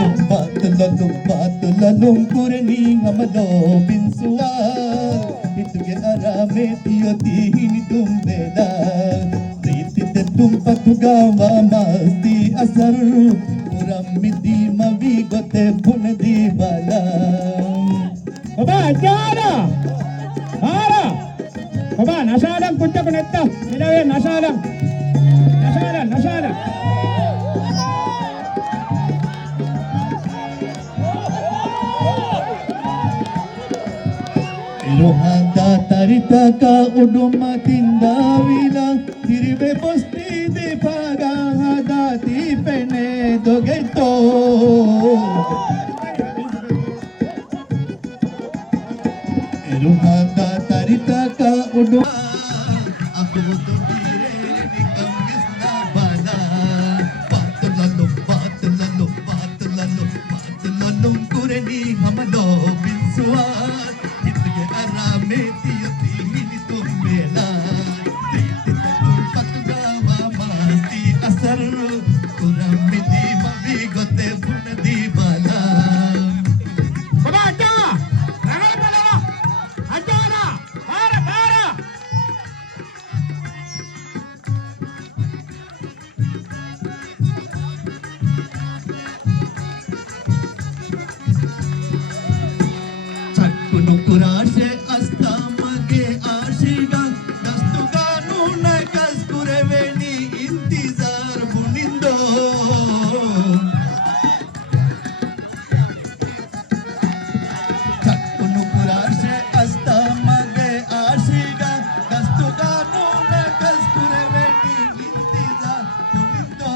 Lumba kurni hamalo binsua ituge arame tiyoti hini tumbela Ritite tumpatuga wa masti asar Uramidi mavi gote punadi bala Baba ajara Ara Baba nasalang punta kunetta Nilawe nasalang Rohanda taritaka uduma tindavila Tirive posti de paga hadati pene dogeto Rohanda taritaka uduma Aku tubire dikambis na bala Patulalum kureni hamalo binsua Arame tiyoti hini tumbela Ritite tumpatuga wa masti asar Uramidi mabigote punadi bala Baba ajara Rangal pala ajara Para Kurashe astamage ashiga dastuganu nakas kureveni intizar bunindo Chakunu kurashe astamage ashiga dastuganu nakas kureveni intizar bunindo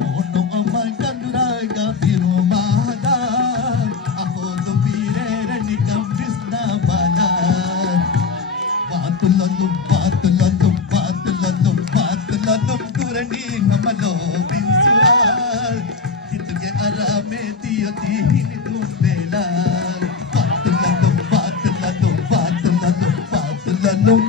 Mono amay kanuraga firumada Patulalum kurani hamalo binsual Ituge arame tiyoti hini tumbela Patulalum